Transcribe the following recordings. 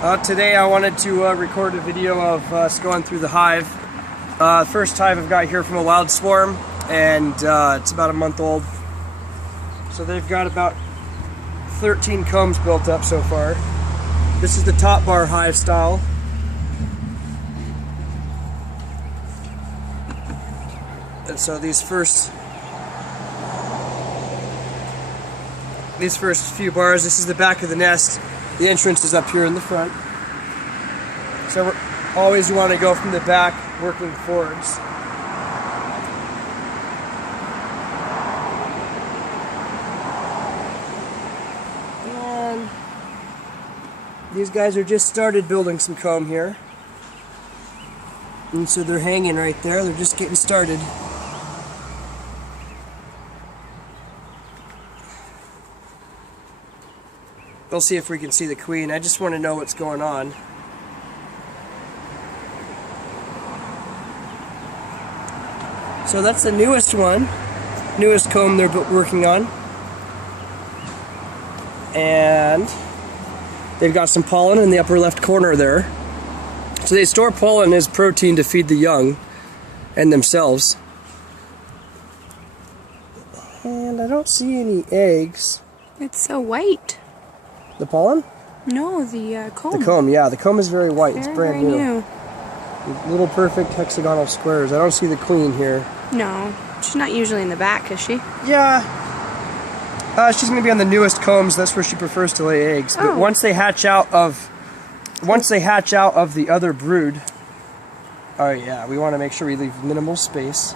Today I wanted to record a video of us going through the hive. First hive I've got here from a wild swarm, and it's about a month old. So they've got about 13 combs built up so far. This is the top Bar Hive Style. And so these first few bars, this is the back of the nest. The entrance is up here in the front. So you always want to go from the back, working forwards. And these guys are just started building some comb here. And so they're hanging right there, they're just getting started. We'll see if we can see the queen. I just want to know what's going on. So that's the newest one, newest comb they're working on. And they've got some pollen in the upper left corner there. So they store pollen as protein to feed the young and themselves. And I don't see any eggs. It's so white. The pollen? No, the comb. The comb, yeah. The comb is very white. It's brand new. new. Little perfect hexagonal squares. I don't see the queen here. No, she's not usually in the back, is she? Yeah. She's going to be on the newest combs. That's where she prefers to lay eggs. But once they hatch out of the other brood, oh yeah, we want to make sure we leave minimal space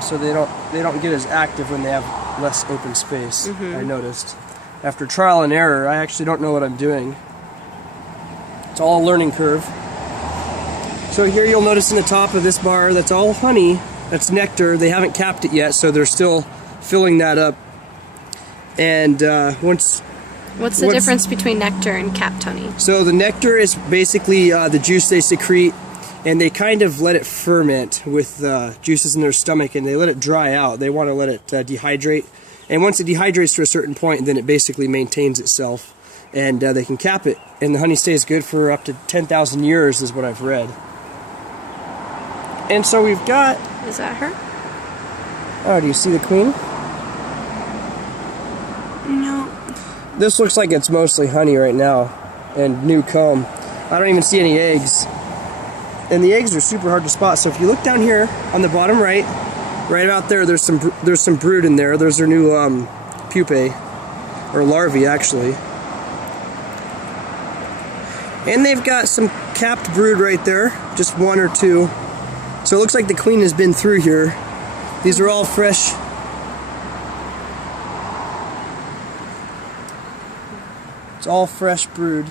so they don't get as active when they have less open space. I noticed. After trial and error, I actually don't know what I'm doing. It's all a learning curve. So here you'll notice in the top of this bar, that's all honey, that's nectar. They haven't capped it yet, so they're still filling that up. And What's the difference between nectar and capped honey? So the nectar is basically the juice they secrete, and they kind of let it ferment with juices in their stomach, and they let it dry out. They want to let it dehydrate. And once it dehydrates to a certain point, then it basically maintains itself, and they can cap it. And the honey stays good for up to 10,000 years is what I've read. And so we've got... Is that her? Oh, do you see the queen? No. This looks like it's mostly honey right now, and new comb. I don't even see any eggs. And the eggs are super hard to spot, so if you look down here on the bottom right about there, there's some brood in there. There's their new pupae, or larvae actually. And they've got some capped brood right there, just one or two. So it looks like the queen has been through here. These are all fresh. It's all fresh brood.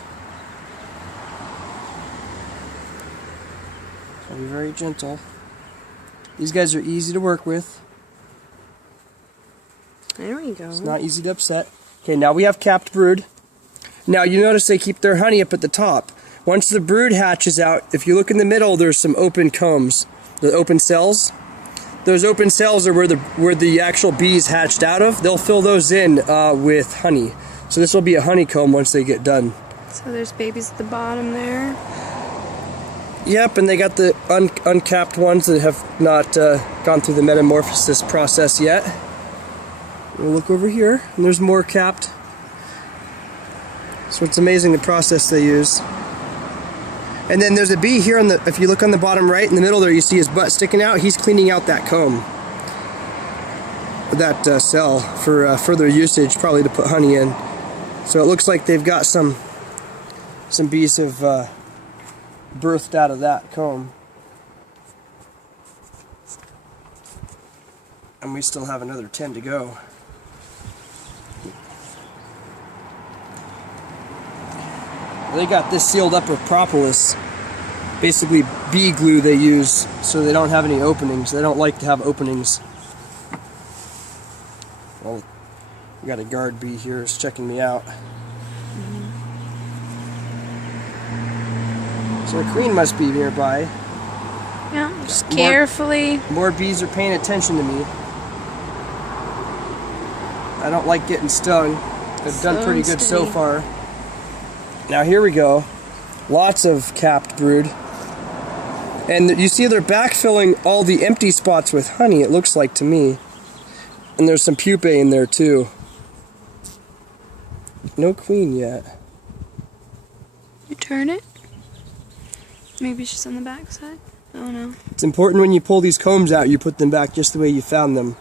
So be very gentle. These guys are easy to work with. There we go. It's not easy to upset. Okay, now we have capped brood. Now you notice they keep their honey up at the top. Once the brood hatches out, if you look in the middle, there's some open combs. The open cells. Those open cells are where the actual bees hatched out of. They'll fill those in with honey. So this will be a honeycomb once they get done. So there's babies at the bottom there. Yep, and they got the uncapped ones that have not gone through the metamorphosis process yet. We'll look over here, and there's more capped. So it's amazing the process they use. And then there's a bee here on if you look on the bottom right, in the middle there, you see his butt sticking out. He's cleaning out that comb, that cell for further usage, probably to put honey in. So it looks like they've got some bees have birthed out of that comb. And we still have another 10 to go. They got this sealed up with propolis, basically bee glue they use, so they don't have any openings. They don't like to have openings. Well, we got a guard bee here who's checking me out. So the queen must be nearby. Yeah, just carefully. More bees are paying attention to me. I don't like getting stung. They've done pretty good so far. Now here we go. Lots of capped brood. And you see they're backfilling all the empty spots with honey, it looks like to me. And there's some pupae in there too. No queen yet. You turn it? Maybe she's on the back side? Oh no. It's important when you pull these combs out, you put them back just the way you found them.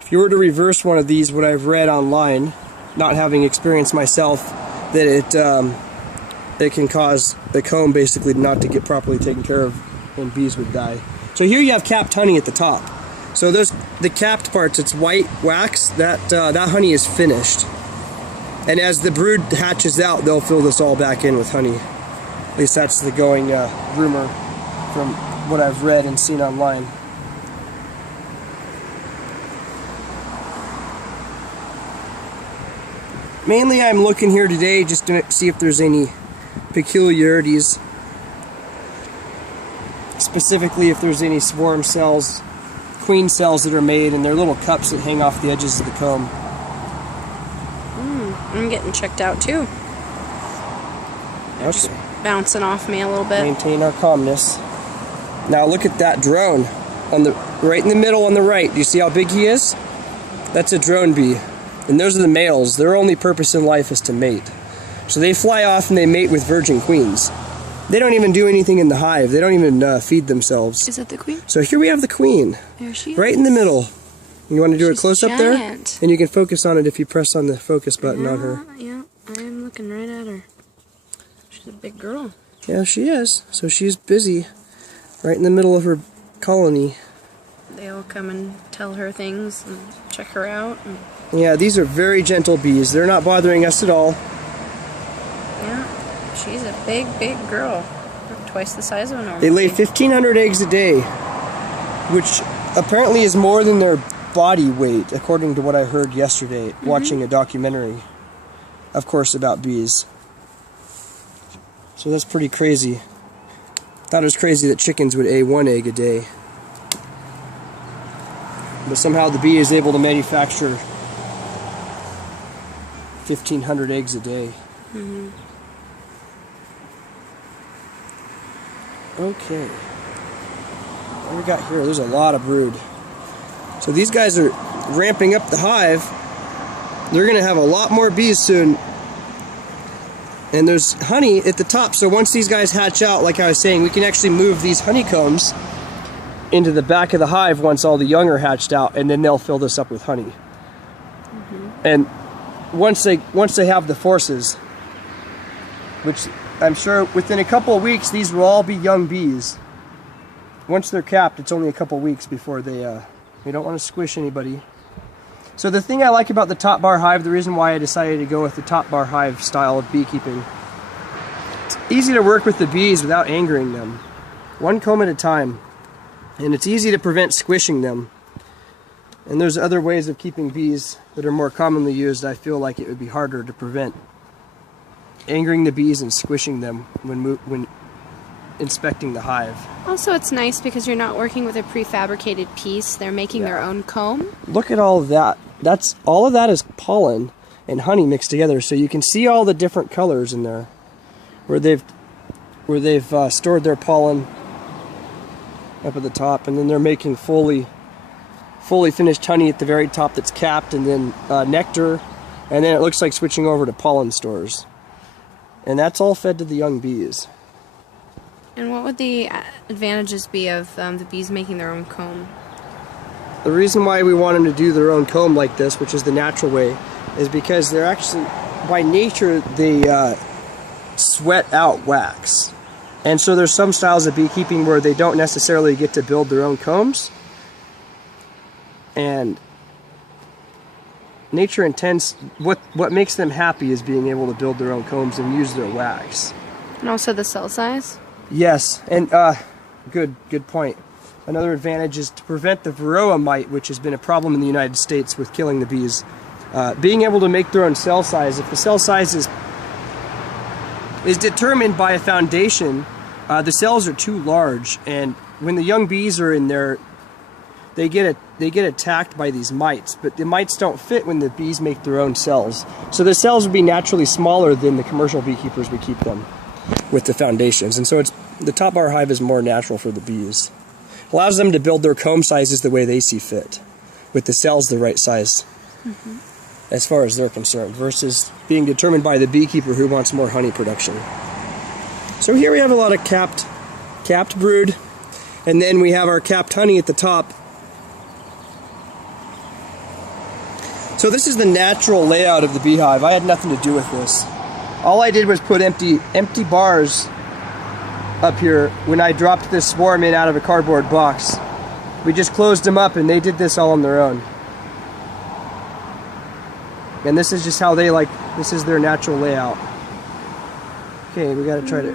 If you were to reverse one of these, what I've read online, not having experienced myself, that it can cause the comb basically not to get properly taken care of and bees would die. So here you have capped honey at the top. So there's the capped parts, it's white wax, that honey is finished. And as the brood hatches out, they'll fill this all back in with honey. At least that's the going rumor from what I've read and seen online. Mainly I'm looking here today just to see if there's any peculiarities. Specifically if there's any swarm cells, queen cells that are made in their little cups that hang off the edges of the comb. I'm getting checked out too. They're just bouncing off me a little bit. Maintain our calmness. Now look at that drone on the right in the middle on the right. Do you see how big he is? That's a drone bee. And those are the males. Their only purpose in life is to mate. So they fly off and they mate with virgin queens. They don't even do anything in the hive. They don't even feed themselves. Is that the queen? So here we have the queen. There she is. Right in the middle. You want to do a close-up there? Giant. And you can focus on it if you press on the focus button on her. Yeah, I'm looking right at her. She's a big girl. Yeah, she is. So she's busy. Right in the middle of her colony. They all come and tell her things and check her out. And yeah, these are very gentle bees. They're not bothering us at all. yeah, she's a big, big girl. Like twice the size of a normal They lay bee. 1,500 eggs a day, which apparently is more than their body weight, according to what I heard yesterday, watching a documentary, of course, about bees. So that's pretty crazy. Thought it was crazy that chickens would lay 1 egg a day. But somehow the bee is able to manufacture 1,500 eggs a day. Okay. What do we got here? There's a lot of brood. So these guys are ramping up the hive. They're going to have a lot more bees soon. And there's honey at the top, so once these guys hatch out, like I was saying, we can actually move these honeycombs into the back of the hive once all the young are hatched out, and then they'll fill this up with honey. And once they have the forces, which I'm sure within a couple of weeks these will all be young bees. Once they're capped, it's only a couple of weeks before they don't want to squish anybody. So the thing I like about the top bar hive, the reason why I decided to go with the top bar hive style of beekeeping, it's easy to work with the bees without angering them. One comb at a time. And it's easy to prevent squishing them. And there's other ways of keeping bees that are more commonly used. I feel like it would be harder to prevent angering the bees and squishing them when inspecting the hive. Also, it's nice because you're not working with a prefabricated piece. They're making their own comb. Look at all of that. All of that is pollen and honey mixed together. So you can see all the different colors in there, where they've stored their pollen up at the top, and then they're making fully finished honey at the very top that's capped, and then nectar, and then it looks like switching over to pollen stores. And that's all fed to the young bees. And what would the advantages be of the bees making their own comb? The reason why we want them to do their own comb like this, which is the natural way, is because they're actually, by nature, they sweat out wax. And so there's some styles of beekeeping where they don't necessarily get to build their own combs. And nature intends, what makes them happy is being able to build their own combs and use their wax. And also the cell size? Yes, and good point. Another advantage is to prevent the Varroa mite, which has been a problem in the United States with killing the bees. Being able to make their own cell size, if the cell size is determined by a foundation, the cells are too large, and when the young bees are in there, they get attacked by these mites, but the mites don't fit when the bees make their own cells. So the cells would be naturally smaller than the commercial beekeepers would keep them with the foundations. And so the top bar hive is more natural for the bees. Allows them to build their comb sizes the way they see fit, with the cells the right size as far as they're concerned, versus being determined by the beekeeper who wants more honey production. So here we have a lot of capped brood, and then we have our capped honey at the top. So this is the natural layout of the beehive. I had nothing to do with this. All I did was put empty bars up here when I dropped this swarm in out of a cardboard box. We just closed them up and they did this all on their own. And this is just how they this is their natural layout. Okay, we gotta try to